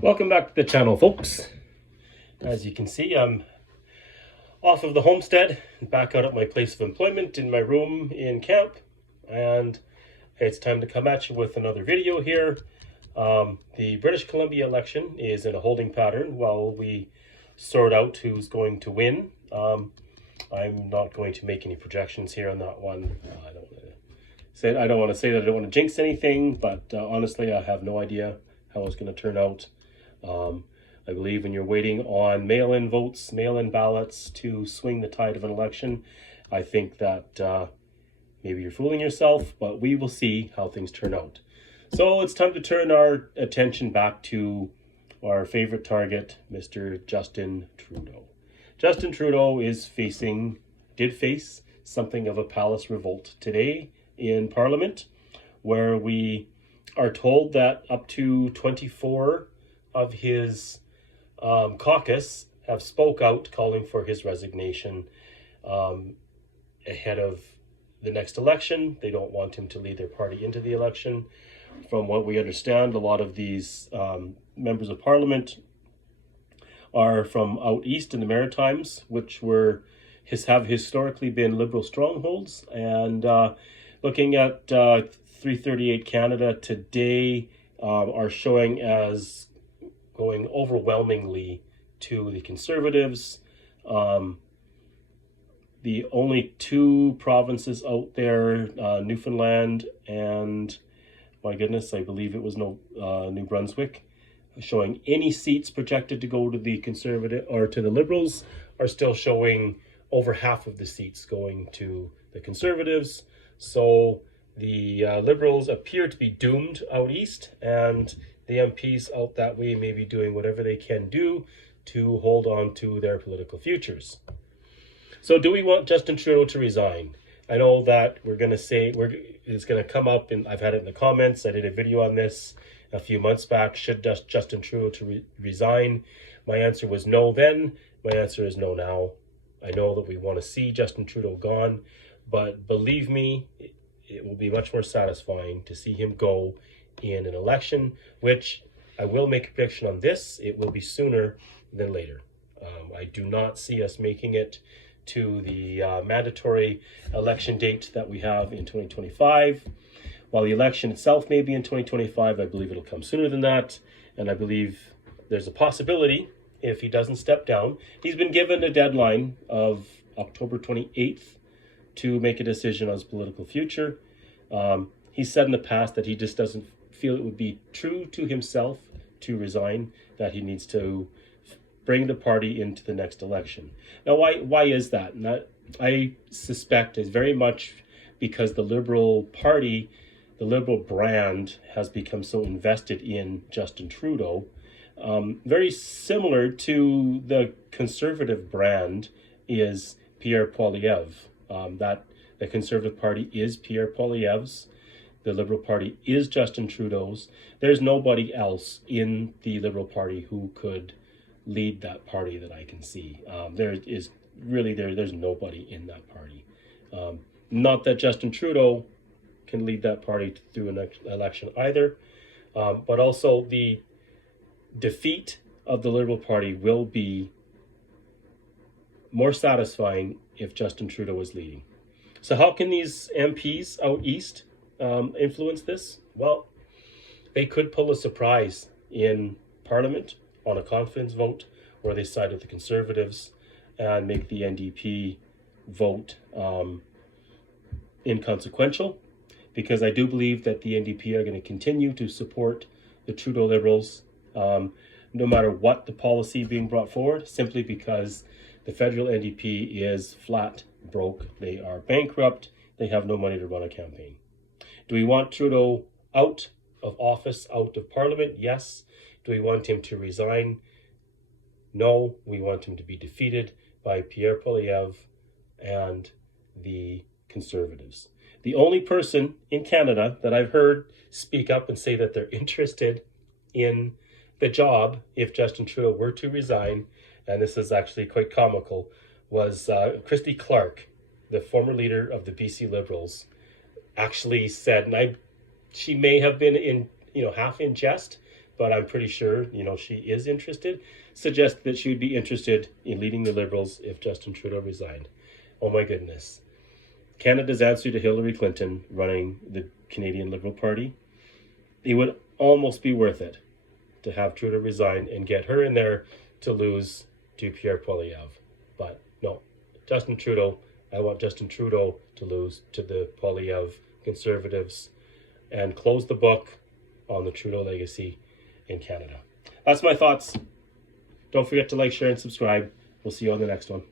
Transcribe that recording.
Welcome back to the channel, folks. As you can see, I'm off of the homestead, back out at my place of employment in my room in camp, and it's time to come at you with another video here. The British Columbia election is in a holding pattern while we sort out who's going to win. I'm not going to make any projections here on that one. I don't want to say that I don't want to jinx anything, but honestly, I have no idea how it's going to turn out. I believe when you're waiting on mail-in votes, mail-in ballots to swing the tide of an election, I think that maybe you're fooling yourself, but we will see how things turn out. So it's time to turn our attention back to our favorite target, Mr. Justin Trudeau. Justin Trudeau did face something of a palace revolt today in Parliament, where we are told that up to 24 of his caucus have spoke out calling for his resignation ahead of the next election. They don't want him to lead their party into the election. From what we understand, a lot of these members of Parliament are from out east in the Maritimes, which have historically been Liberal strongholds. And looking at 338 Canada today are showing as going overwhelmingly to the Conservatives. The only two provinces out there, Newfoundland and, my goodness, I believe it was New Brunswick, showing any seats projected to go to the Conservative or to the Liberals, are still showing over half of the seats going to the Conservatives. So the Liberals appear to be doomed out east, and the MPs out that way may be doing whatever they can do to hold on to their political futures. So do we want Justin Trudeau to resign? I know that we're going to say it's going to come up, and I've had it in the comments. I did a video on this a few months back. Should Justin Trudeau to resign? My answer was no then. My answer is no now. I know that we want to see Justin Trudeau gone, but believe me, it will be much more satisfying to see him go in an election, which I will make a prediction on this. It will be sooner than later. I do not see us making it to the mandatory election date that we have in 2025. While the election itself may be in 2025, I believe it'll come sooner than that. And I believe there's a possibility, if he doesn't step down, he's been given a deadline of October 28th to make a decision on his political future. He's said in the past that he just doesn't feel it would be true to himself to resign, that he needs to bring the party into the next election. Now, why is that? And that, I suspect, is very much because the Liberal Party, the Liberal brand, has become so invested in Justin Trudeau. Very similar to the Conservative brand is Pierre Poilievre. That the Conservative Party is Pierre Poilievre's. The Liberal Party is Justin Trudeau's. There's nobody else in the Liberal Party who could lead that party that I can see. There's nobody in that party. Not that Justin Trudeau can lead that party through an election either, but also the defeat of the Liberal Party will be more satisfying if Justin Trudeau is leading. So how can these MPs out east influence this? Well, they could pull a surprise in Parliament on a confidence vote where they side with the Conservatives and make the NDP vote inconsequential, because I do believe that the NDP are going to continue to support the Trudeau Liberals no matter what the policy being brought forward, simply because the federal NDP is flat broke. They are bankrupt. They have no money to run a campaign. Do we want Trudeau out of office, out of Parliament? Yes. Do we want him to resign? No. We want him to be defeated by Pierre Poilievre and the Conservatives. The only person in Canada that I've heard speak up and say that they're interested in the job if Justin Trudeau were to resign, and this is actually quite comical, was Christy Clark, the former leader of the BC Liberals, actually said, and she may have been in, half in jest, but I'm pretty sure, she is interested, suggested that she would be interested in leading the Liberals if Justin Trudeau resigned. Oh my goodness. Canada's answer to Hillary Clinton running the Canadian Liberal Party, it would almost be worth it to have Trudeau resign and get her in there to lose to Pierre Poilievre. But no, Justin Trudeau, I want Justin Trudeau to lose to the Poilievre Conservatives and close the book on the Trudeau legacy in Canada. That's my thoughts. Don't forget to like, share, and subscribe. We'll see you on the next one.